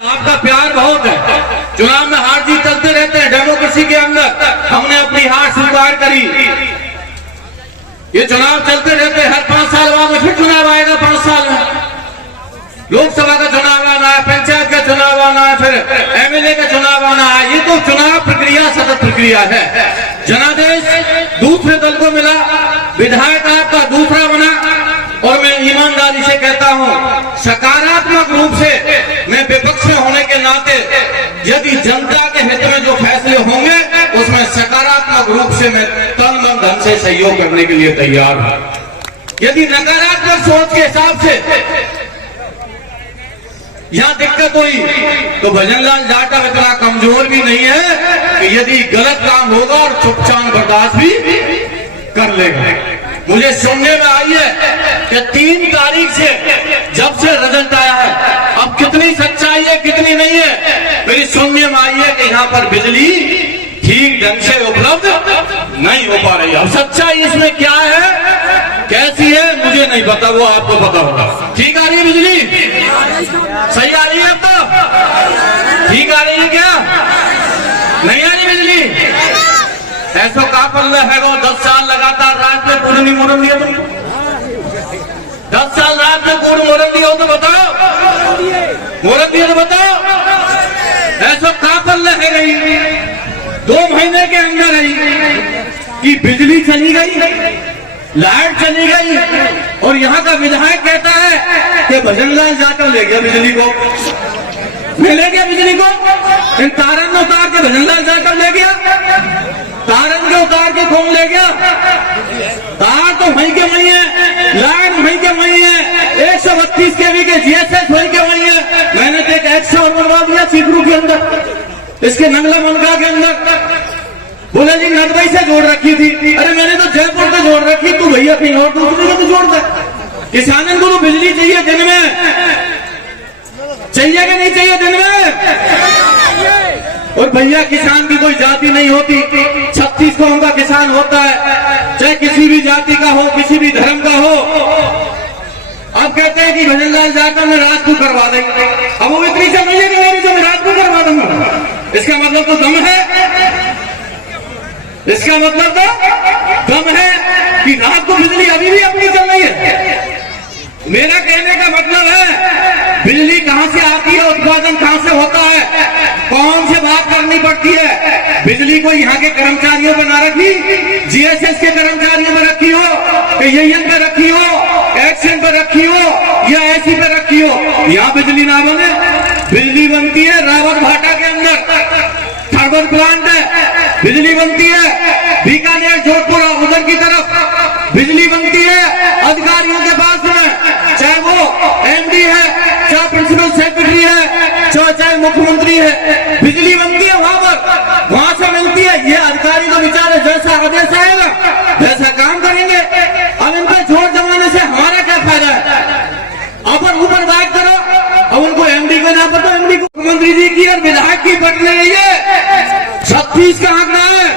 आपका प्यार बहुत है। चुनाव में हार जीत चलते रहते हैं। डेमोक्रेसी के अंदर हमने अपनी हार स्वीकार करी। ये चुनाव चलते रहते हैं। हर 5 साल बाद में फिर चुनाव आएगा। 5 साल में लोकसभा का चुनाव आना है, पंचायत का चुनाव आना है, फिर एमएलए का चुनाव आना है। ये तो चुनाव प्रक्रिया सतत प्रक्रिया है। जनादेश दूसरे दल को मिला, विधायक आपका दूसरा बना, और मैं ईमानदारी से कहता हूं, सकारात्मक रूप से मैं विपक्ष में होने के नाते यदि जनता के हित में जो फैसले होंगे उसमें सकारात्मक रूप से मैं तन मन धन से सहयोग करने के लिए तैयार हूं। यदि नकारात्मक सोच के हिसाब से यहां दिक्कत हुई तो भजनलाल जाटव इतना कमजोर भी नहीं है कि यदि गलत काम होगा और चुपचाप बर्दाश्त भी कर लेगा। मुझे सुनने में आई है कि 3 तारीख से जब से रिजल्ट आया है, अब कितनी सच्चाई है कितनी नहीं है, मेरी सुनने में आई है कि यहाँ पर बिजली ठीक ढंग से उपलब्ध नहीं हो पा रही है। अब सच्चाई इसमें क्या है कैसी है मुझे नहीं पता, वो आपको पता होगा। ठीक आ रही है बिजली? सही आ रही है? अब तो ठीक आ रही है क्या? नहीं आ रही बिजली? ऐसा का पल्ला है वो 10 साल लगातार रात में पूर्ण नहीं मोरन दिया तुमको? 10 साल रात में पूर्ण मोरन दिया हो तो बताओ, मोरन दिया तो बताओ। ऐसा का पल्ला है गई 2 महीने के अंदर है कि बिजली चली गई, लाइट चली गई, और यहाँ का विधायक कहता है कि भजनलाल जाटव ले गया बिजली को। मैं ले गया बिजली को? इन तारन में उतार के भजनलाल जाटव ले गया? तारन के उतार के कौन ले गया? तार तो वहीं के वहीं है, लाइन वहीं के वहीं है, 132 kV के जीएसएस वहीं के वहीं है। मैंने तो एक एक्स्ट्रा और बनवा दिया सीकरू के अंदर, इसके नंगला मनका के अंदर। बोले जी नटवई से जोड़ रखी थी। अरे मैंने तो जयपुर से जोड़ रखी, तू भैया कहीं और दूसरी को तो जोड़ दे। किसानों को तो बिजली चाहिए दिन में, चाहिए कि नहीं चाहिए दिन में? और भैया किसान की कोई जाति नहीं होती, 36 करोड़ का किसान होता है, चाहे किसी भी जाति का हो, किसी भी धर्म का हो। अब कहते हैं कि भजनलाल जाटव ने रात को करवा देंगे। अब वो इतनी समझिए कि मेरी जो रात को करवा दूंगा, इसका मतलब तो दम है, इसका मतलब तो दम है कि रात को बिजली अभी भी अपनी चल रही है। मेरा कहने का मतलब है बिजली कहां से आती है, उत्पादन कहां से होता है, कौन से बात करनी पड़ती है। बिजली को यहाँ के कर्मचारियों पर ना रखी, जीएसएस के कर्मचारियों पर रखी हो, एएन पर रखी हो, एक्शन पर रखी हो, या ऐसी पर रखी हो, यहाँ बिजली ना बने। बिजली बनती है रावत भाटा के अंदर, थर्मल प्लांट है, बिजली बनती है बीकानेर जोधपुर उधर की तरफ, बिजली बनती है अधिकारियों के पास में, चाहे वो एमडी है, चाहे प्रिंसिपल सेक्रेटरी है, चाहे मुख्यमंत्री है, बिजली बनती है वहां पर, वहां से मिलती है। ये अधिकारी तो बेचारे जैसा आदेश आएगा वैसा काम करेंगे। अब इन पर जोर जमाने से हमारा क्या फायदा है? अपन ऊपर बात करो, अब उनको एमडी को ना पता, एमडी को मुख्यमंत्री जी की और विधायक की पट ले रही है। 36 का आंकड़ा है,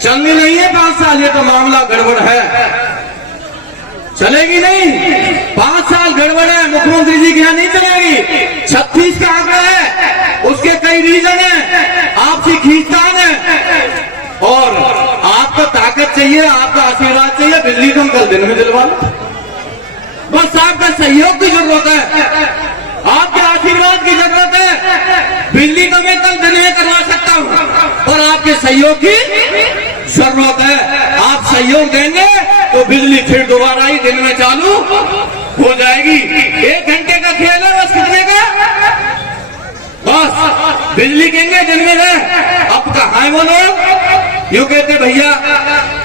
चलनी नहीं है 5 साल, ये तो मामला गड़बड़ है, चलेगी नहीं। 5 साल गड़बड़ है, मुख्यमंत्री जी के यहाँ नहीं चलेगी। 36 का आंकड़ा है, उसके कई रीजन है, आपसी खींचतान है, और आपको ताकत चाहिए, आपका आशीर्वाद चाहिए। बिजली तो हम कल दिन में दिलवा लो, बस आपका सहयोग की जरूरत है, आपके आशीर्वाद की जरूरत है। बिजली तो मैं कल दिन में करवा सकता हूं, और आपके सहयोग की जरूरत है। आप सहयोग देंगे तो बिजली फिर दोबारा ही दिन में चालू हो जाएगी। 1 घंटे का खेल है बस, कितने का? बस बिजली कहेंगे दिन में है। अब कहा है वो लोग, यूं कहते भैया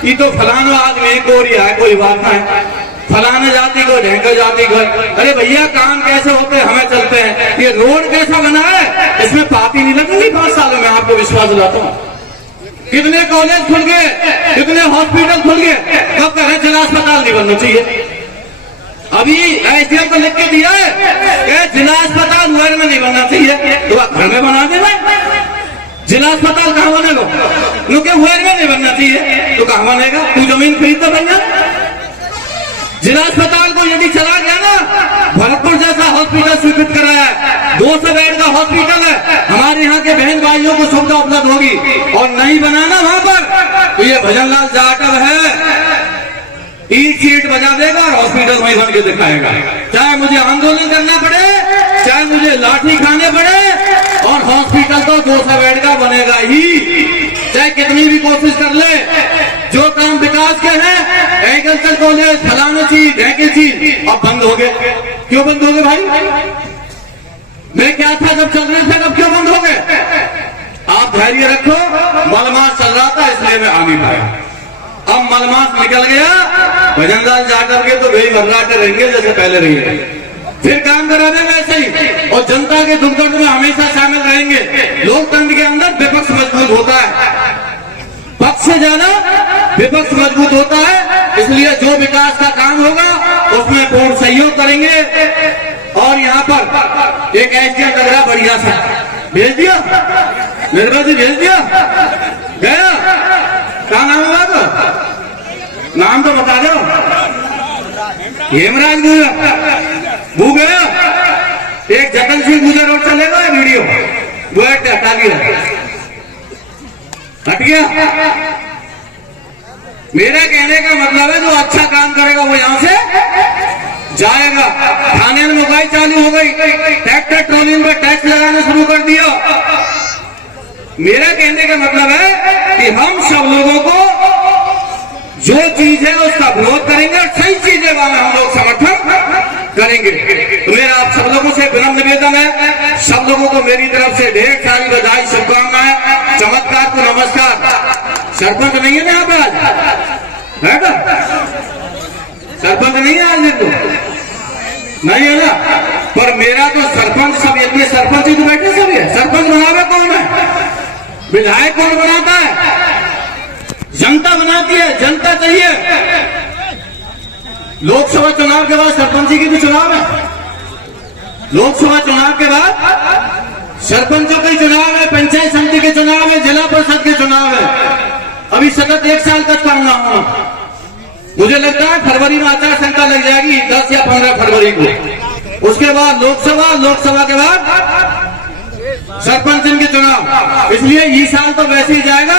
ये तो फलाना आदमी को रिया है, कोई बात नहीं, फलाना जाति को ढेंका जाति को। अरे भैया काम कैसे होते हैं हमें चलते हैं, ये रोड कैसा बना है इसमें पाती नहीं लगेगी 5 सालों में, आपको विश्वास दिलाता हूँ। कितने कॉलेज खुल गए, कितने हॉस्पिटल खुल गए, कब कह रहे जिला अस्पताल नहीं बनना चाहिए? अभी एसडीएम को लिख के दिया है कि जिला अस्पताल मुहर में नहीं बनना चाहिए, तो आप घर में बना देना। जिला अस्पताल कहाँ बनेगा? क्योंकि मुहर में नहीं बनना चाहिए तो कहाँ बनेगा? तू जमीन खरीद दो भैया। जिला अस्पताल को यदि चला गया ना, भरतपुर जैसा हॉस्पिटल स्वीकृत कराया है, 200 बेड हॉस्पिटल है, हमारे यहाँ के बहन भाइयों को सुविधा उपलब्ध होगी। और नहीं बनाना वहां पर तो ये भजनलाल जाटव है, ईट सीट बजा देगा और हॉस्पिटल वहीं बन के दिखाएगा। चाहे मुझे आंदोलन करना पड़े, चाहे मुझे लाठी खाने पड़े, और हॉस्पिटल तो 200 बेड का बनेगा ही, चाहे कितनी भी कोशिश कर ले। जो काम विकास के हैं, एग्रीकल्चर कॉलेज, फलाने चीज, ढेके चीज, अब बंद हो गए। क्यों बंद हो गए भाई? मैं क्या था जब चल रहे थे, अब क्यों बंद हो गए? आप धैर्य रखो, मलमास चल रहा था इसलिए मैं आ नहीं पाया। अब मलमास निकल गया, भजनलाल जाटव के तो वही भर्राटे रहेंगे जैसे पहले रही। फिर काम करा देंगे ऐसे ही, और जनता के दुख दर्द में हमेशा शामिल रहेंगे। लोकतंत्र के अंदर विपक्ष मजबूत होता है, पक्ष से ज्यादा विपक्ष मजबूत होता है। इसलिए जो विकास का काम होगा उसमें पूर्ण सहयोग करेंगे। और यहाँ पर एक एसडीएम लग रहा बढ़िया सा, भेज दिया निर्मल जी, भेज दिया गया। क्या नाम हुआ? तो नाम तो बता दो। हेमराज वो गया। एक जतन सिंह गुजर रोड चलेगा वीडियो, वो हटा गया, हट गया। मेरा कहने का मतलब है जो अच्छा काम करेगा वो यहां से जाएगा। थाने में मुकाई चालू हो गई, ट्रैक्टर ट्रॉली पर टैक्स लगाना शुरू कर दिया। मेरा कहने का मतलब है कि हम सब लोगों को जो चीज है उसका विरोध करेंगे और सही चीजें वाला हम लोग समर्थन करेंगे। तो मेरा आप सब लोगों से विनम्र निवेदन है, सब लोगों को मेरी तरफ से ढेर सारी बधाई, शुभकामनाएं, चमत्कार को नमस्कार। सरपंच नहीं है ना यहाँ पे आज? है ना सरपंच? नहीं है आज देखो, नहीं है ना? पर मेरा तो सरपंच सब इतने सरपंच ही तो बैठे सब है। सरपंच बनावे कौन है? विधायक कौन बनाता है? जनता बनाती है, जनता चाहिए। लोकसभा चुनाव के बाद सरपंची की भी चुनाव है, लोकसभा चुनाव के बाद सरपंचों के चुनाव है, पंचायत समिति के चुनाव है, जिला परिषद के चुनाव है। अभी सतत 1 साल तक काम ना होना। मुझे लगता है फरवरी में आचार संहिता लग जाएगी, 10 या 15 फरवरी को। उसके बाद लोकसभा, लोकसभा के बाद सरपंच के चुनाव। इसलिए ये साल तो वैसे ही जाएगा।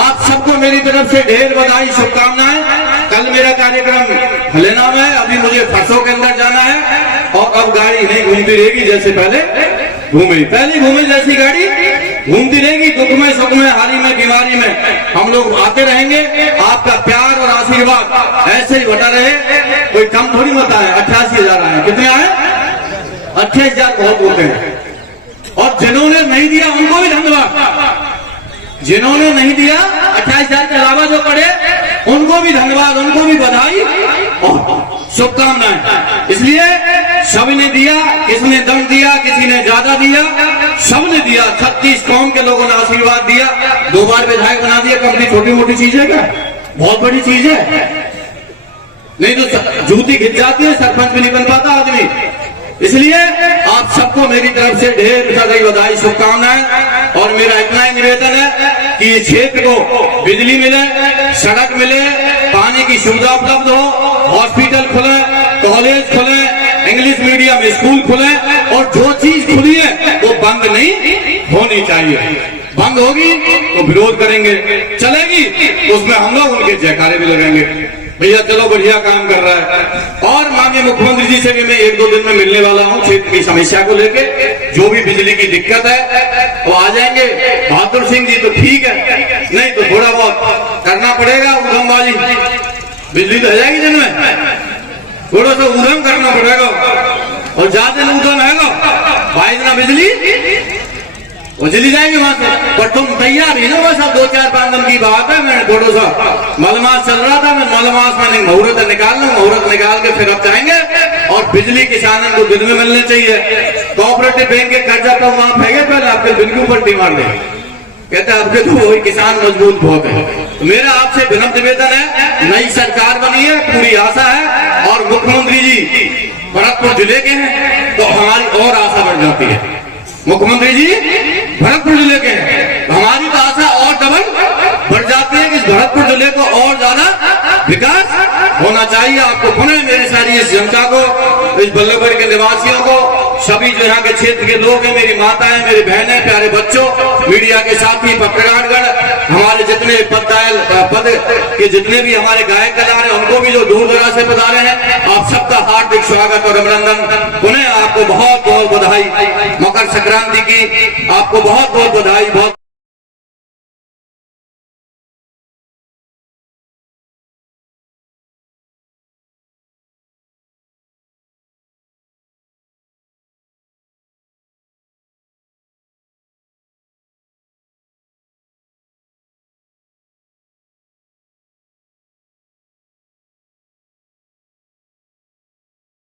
आप सबको मेरी तरफ से ढेर बधाई, शुभकामनाएं। कल मेरा कार्यक्रम हलेना में है, अभी मुझे फरसों के अंदर जाना है। और अब गाड़ी नहीं घूमती रहेगी जैसे पहले घूमी, पहले घूमी जैसी गाड़ी घूमती रहेगी। दुख में, सुख में, हारी में, बीमारी में हम लोग आते रहेंगे। आपका प्यार और आशीर्वाद ऐसे ही बटा रहे। कोई कम थोड़ी मत आए। 88,000 आए। कितने आए? 28,000 बहुत होते हैं। और जिन्होंने नहीं दिया उनको भी धन्यवाद। जिन्होंने नहीं दिया 28,000 के अलावा जो पड़े उनको भी धन्यवाद, उनको भी बधाई और शुभकामनाएं। इसलिए सबने दिया, किसने दम दिया, किसी ने ज्यादा दिया, सबने दिया। 36 कौम के लोगों ने आशीर्वाद दिया। 2 बार विधायक बना दिया। कंपनी छोटी मोटी चीज है क्या? बहुत बड़ी चीज है। नहीं तो जूती खिंच जाती है, सरपंच भी नहीं बन पाता आदमी। इसलिए आप सबको मेरी तरफ से ढेर सारी बधाई, शुभकामनाएं। और मेरा इतना ही निवेदन है कि इस क्षेत्र को बिजली मिले, सड़क मिले, पानी की सुविधा उपलब्ध हो, हॉस्पिटल खुले, कॉलेज खुले, इंग्लिश मीडियम स्कूल खुले। और जो चीज खुली है वो बंद नहीं होनी चाहिए। बंद होगी तो विरोध करेंगे, चलेगी उसमें हम लोग उनके जयकारे भी लगाएंगे। भैया चलो बढ़िया काम कर रहा है। और माननीय मुख्यमंत्री जी से भी मैं 1-2 दिन में मिलने वाला हूँ क्षेत्र की समस्या को लेके। जो भी बिजली की दिक्कत है वो आ जाएंगे। बहादुर सिंह जी तो ठीक है, नहीं तो थोड़ा बहुत करना पड़ेगा उधमबाजी। बिजली तो आ जाएगी दिन में, थोड़ा सा उधम करना पड़ेगा। और ज्यादा उधम है भाई ना बिजली वो चली जाएंगे वहां से। पर तुम तैयार ही ना, बस अब 2-4-5 दिन की बात है। मैं थोड़ा सा मलमास चल रहा था, मैं मलमास में मुहूर्त निकाल लूं, मुहूर्त निकाल के फिर अब जाएंगे। और बिजली किसानों को दिन में मिलनी चाहिए। कोऑपरेटिव बैंक के कर्जा तो वहां फेंके, पहले आपके दिन के ऊपर डिमांड है। कहते हैं आपके तो वही किसान मजबूत बहुत है। तो मेरा आपसे विनम्र निवेदन है, नई सरकार बनी है, पूरी आशा है। और मुख्यमंत्री जी भरतपुर जिले के हैं तो हमारी और आशा बढ़ जाती है। मुख्यमंत्री जी भरतपुर जिले के हैं, हमारी तो आशा और डबल बढ़ जाती है कि इस भरतपुर जिले को और ज्यादा विकास होना चाहिए। आपको पुनः मेरी सारी इस जनता को, इस बल्लभगढ़ के निवासियों को सभी जो यहाँ के क्षेत्र के लोग हैं, मेरी माताएं, मेरी बहनें, प्यारे बच्चों, मीडिया के साथी, पत्रकारगण, हमारे जितने पद के जितने भी हमारे गायक कलाकार हैं, उनको भी जो दूर दराज से पधारे हैं, आप सबका हार्दिक स्वागत और अभिनंदन। पुनः आपको बहुत बहुत बधाई, मकर संक्रांति की आपको बहुत बहुत बधाई। बहुत